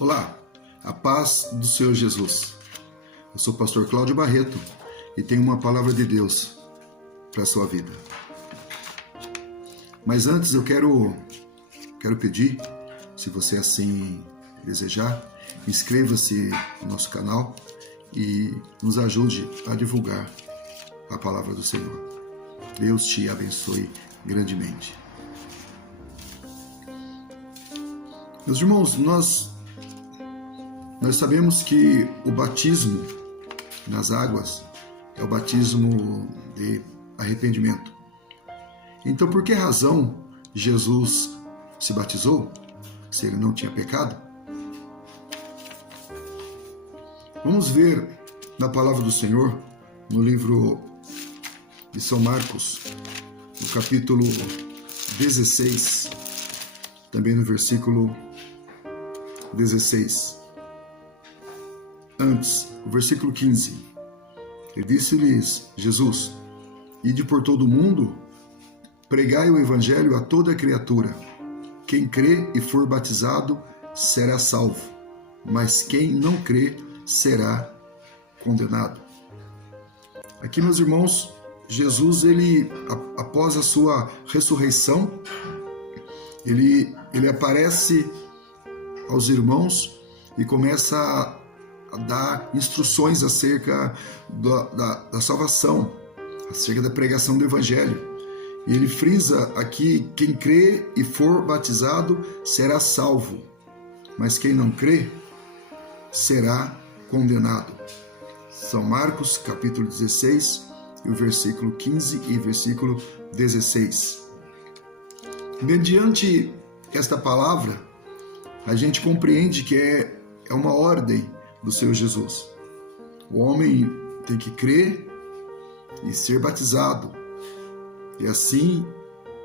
Olá, a paz do Senhor Jesus. Eu sou o pastor Cláudio Barreto e tenho uma palavra de Deus para a sua vida. Mas antes eu quero pedir, se você assim desejar, inscreva-se no nosso canal e nos ajude a divulgar a palavra do Senhor. Deus te abençoe grandemente. Meus irmãos, nós sabemos que o batismo nas águas é o batismo de arrependimento. Então, por que razão Jesus se batizou, se ele não tinha pecado? Vamos ver na palavra do Senhor, no livro de São Marcos, no capítulo 16, também no versículo 16. Antes, o versículo 15. Ele disse-lhes, Jesus: Ide por todo o mundo, pregai o evangelho a toda criatura. Quem crê e for batizado será salvo, mas quem não crê será condenado. Aqui, meus irmãos, Jesus, ele, após a sua ressurreição, ele aparece aos irmãos e começa a dar instruções acerca da salvação, acerca da pregação do evangelho. E ele frisa aqui: quem crê e for batizado será salvo, mas quem não crê será condenado. São Marcos, capítulo 16, e o versículo 15 e versículo 16. Mediante esta palavra, a gente compreende que é uma ordem do Senhor Jesus. O homem tem que crer e ser batizado, e assim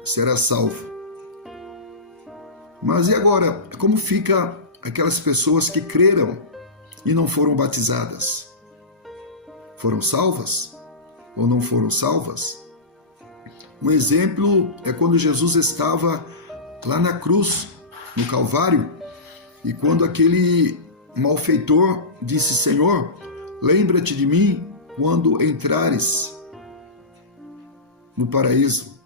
será salvo. Mas e agora, como fica aquelas pessoas que creram e não foram batizadas? Foram salvas ou não foram salvas? Um exemplo é quando Jesus estava lá na cruz, no Calvário, e quando aquele malfeitor disse: Senhor, lembra-te de mim quando entrares no paraíso.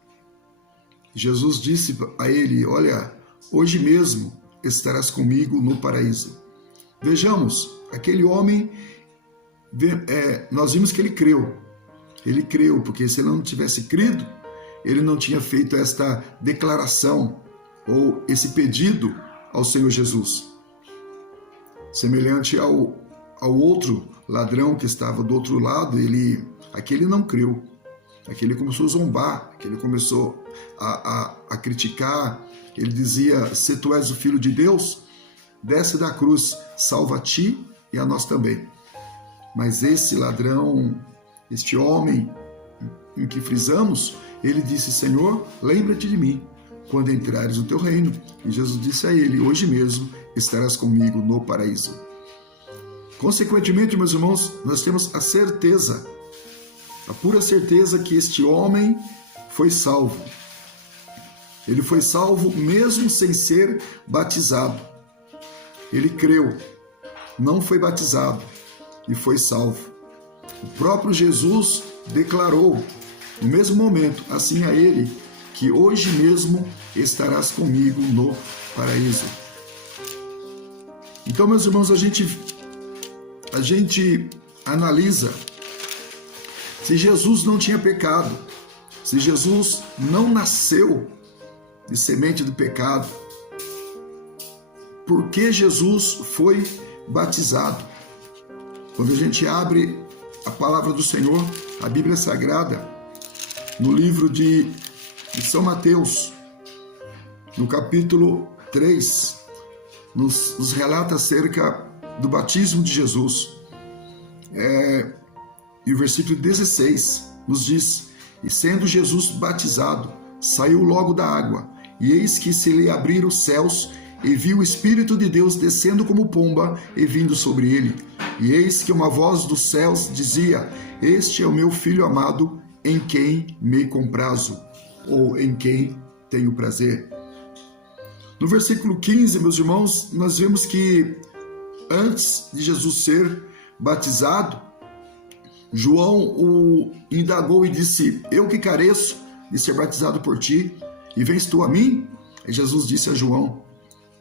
Jesus disse a ele: olha, hoje mesmo estarás comigo no paraíso. Vejamos, aquele homem, nós vimos que ele creu. Ele creu, porque se ele não tivesse crido, ele não tinha feito esta declaração ou esse pedido ao Senhor Jesus. Semelhante ao outro ladrão que estava do outro lado, aquele não creu. Aquele começou a zombar, aquele começou a criticar. Ele dizia: se tu és o Filho de Deus, desce da cruz, salva a ti e a nós também. Mas esse ladrão, este homem em que frisamos, ele disse: Senhor, lembra-te de mim quando entrares no teu reino. E Jesus disse a ele: hoje mesmo estarás comigo no paraíso. Consequentemente, meus irmãos, nós temos a certeza, a pura certeza que este homem foi salvo. Ele foi salvo mesmo sem ser batizado. Ele creu, não foi batizado e foi salvo. O próprio Jesus declarou, no mesmo momento, assim a ele, que hoje mesmo estarás comigo no paraíso. Então, meus irmãos, a gente analisa: se Jesus não tinha pecado, se Jesus não nasceu de semente do pecado, por que Jesus foi batizado? Quando a gente abre a palavra do Senhor, a Bíblia Sagrada, no livro de São Mateus, no capítulo 3, nos relata acerca do batismo de Jesus. E o versículo 16 nos diz: e sendo Jesus batizado, saiu logo da água, e eis que se lhe abriram os céus, e viu o Espírito de Deus descendo como pomba e vindo sobre ele. E eis que uma voz dos céus dizia: este é o meu Filho amado, em quem me comprazo, ou em quem tenho prazer. No versículo 15, meus irmãos, nós vemos que antes de Jesus ser batizado, João o indagou e disse: eu que careço de ser batizado por ti, e vens tu a mim? E Jesus disse a João: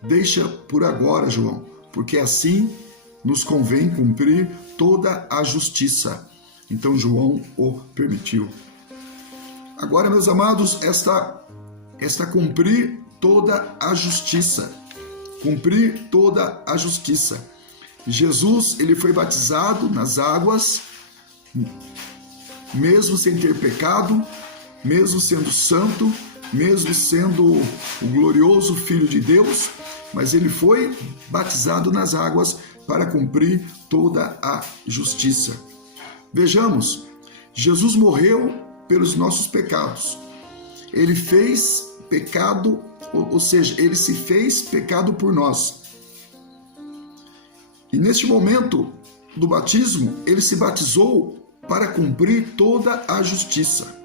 deixa por agora, João, porque assim nos convém cumprir toda a justiça. Então João o permitiu. Agora, meus amados, esta cumprir toda a justiça. Cumprir toda a justiça. Jesus, ele foi batizado nas águas, mesmo sem ter pecado, mesmo sendo santo, mesmo sendo o glorioso Filho de Deus, mas ele foi batizado nas águas para cumprir toda a justiça. Vejamos, Jesus morreu pelos nossos pecados. Ele fez pecado, ou seja, ele se fez pecado por nós. E neste momento do batismo, ele se batizou para cumprir toda a justiça.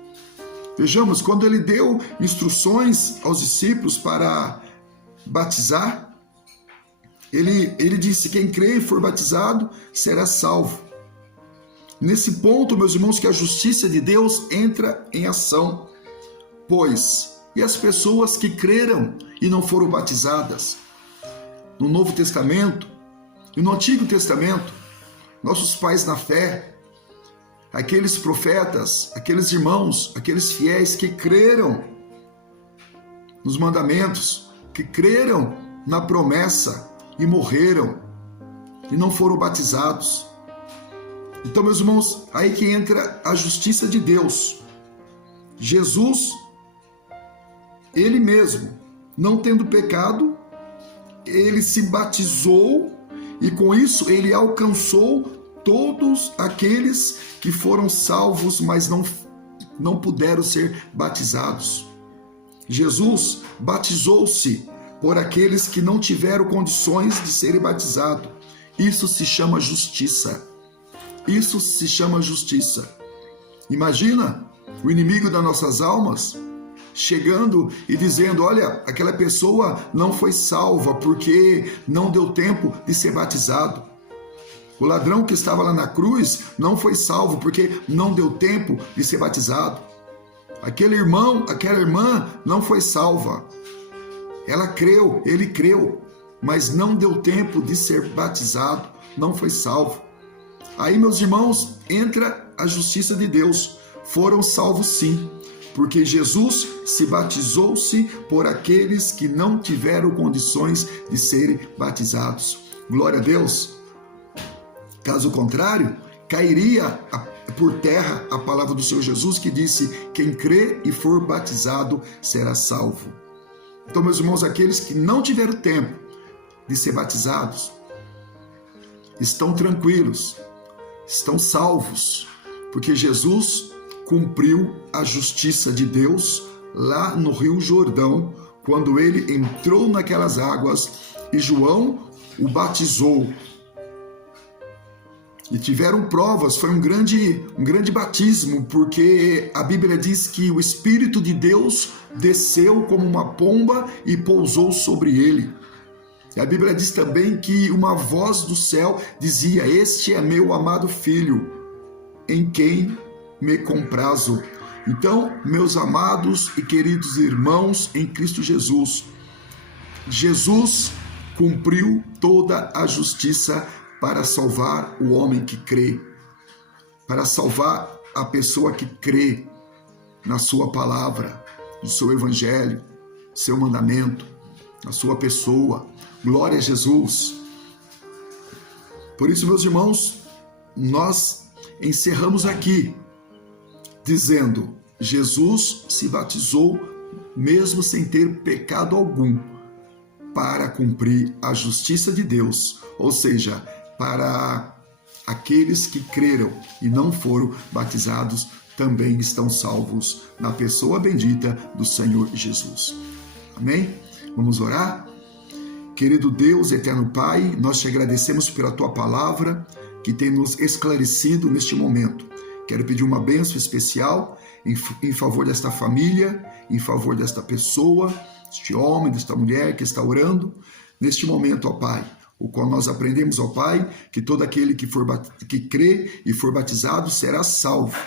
Vejamos, quando ele deu instruções aos discípulos para batizar, ele disse: quem crê e for batizado será salvo. Nesse ponto, meus irmãos, que a justiça de Deus entra em ação. Pois, e as pessoas que creram e não foram batizadas? No Novo Testamento e no Antigo Testamento, nossos pais na fé, aqueles profetas, aqueles irmãos, aqueles fiéis que creram nos mandamentos, que creram na promessa e morreram e não foram batizados. Então, meus irmãos, aí que entra a justiça de Deus. Jesus, ele mesmo, não tendo pecado, ele se batizou e com isso ele alcançou todos aqueles que foram salvos, mas não puderam ser batizados. Jesus batizou-se por aqueles que não tiveram condições de serem batizados. Isso se chama justiça. Isso se chama justiça. Imagina o inimigo das nossas almas chegando e dizendo: olha, aquela pessoa não foi salva porque não deu tempo de ser batizado. O ladrão que estava lá na cruz não foi salvo porque não deu tempo de ser batizado. Aquele irmão, aquela irmã não foi salva. Ela creu, ele creu, mas não deu tempo de ser batizado, não foi salvo. Aí, meus irmãos, entra a justiça de Deus. Foram salvos sim, porque Jesus se batizou-se por aqueles que não tiveram condições de serem batizados. Glória a Deus. Caso contrário, cairia por terra a palavra do Senhor Jesus que disse: quem crê e for batizado será salvo. Então, meus irmãos, aqueles que não tiveram tempo de ser batizados estão tranquilos, estão salvos, porque Jesus cumpriu a justiça de Deus lá no Rio Jordão, quando ele entrou naquelas águas e João o batizou. E tiveram provas, foi um grande batismo, porque a Bíblia diz que o Espírito de Deus desceu como uma pomba e pousou sobre ele. E a Bíblia diz também que uma voz do céu dizia: este é meu amado filho, em quem me comprazo. Então, meus amados e queridos irmãos em Cristo Jesus, Jesus cumpriu toda a justiça para salvar o homem que crê, para salvar a pessoa que crê na sua palavra, no seu evangelho, seu mandamento, na sua pessoa. Glória a Jesus. Por isso, meus irmãos, nós encerramos aqui dizendo: Jesus se batizou mesmo sem ter pecado algum, para cumprir a justiça de Deus, ou seja, para aqueles que creram e não foram batizados, também estão salvos na pessoa bendita do Senhor Jesus. Amém? Vamos orar? Querido Deus, eterno Pai, nós te agradecemos pela tua palavra que tem nos esclarecido neste momento. Quero pedir uma bênção especial em favor desta família, em favor desta pessoa, deste homem, desta mulher que está orando. Neste momento, ó Pai, o qual nós aprendemos, ó Pai, que todo aquele que crê e for batizado será salvo.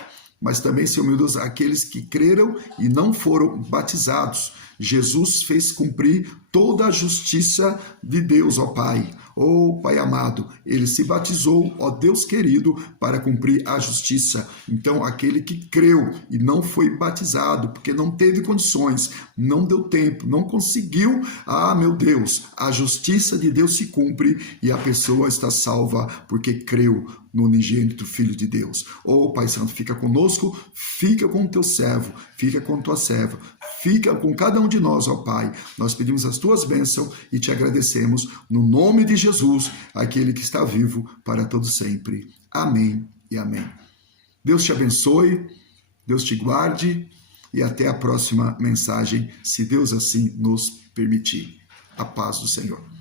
Mas também, Senhor meu Deus, aqueles que creram e não foram batizados. Jesus fez cumprir toda a justiça de Deus, ó Pai. Ó Pai amado, ele se batizou, ó Deus querido, para cumprir a justiça. Então, aquele que creu e não foi batizado, porque não teve condições, não deu tempo, não conseguiu, meu Deus, a justiça de Deus se cumpre e a pessoa está salva porque creu no unigênito Filho de Deus. Pai Santo, fica conosco, fica com o teu servo, fica com a tua serva, fica com cada um de nós, ó Pai. Nós pedimos as tuas bênçãos e te agradecemos no nome de Jesus, aquele que está vivo para todo sempre. Amém e amém. Deus te abençoe, Deus te guarde e até a próxima mensagem, se Deus assim nos permitir. A paz do Senhor.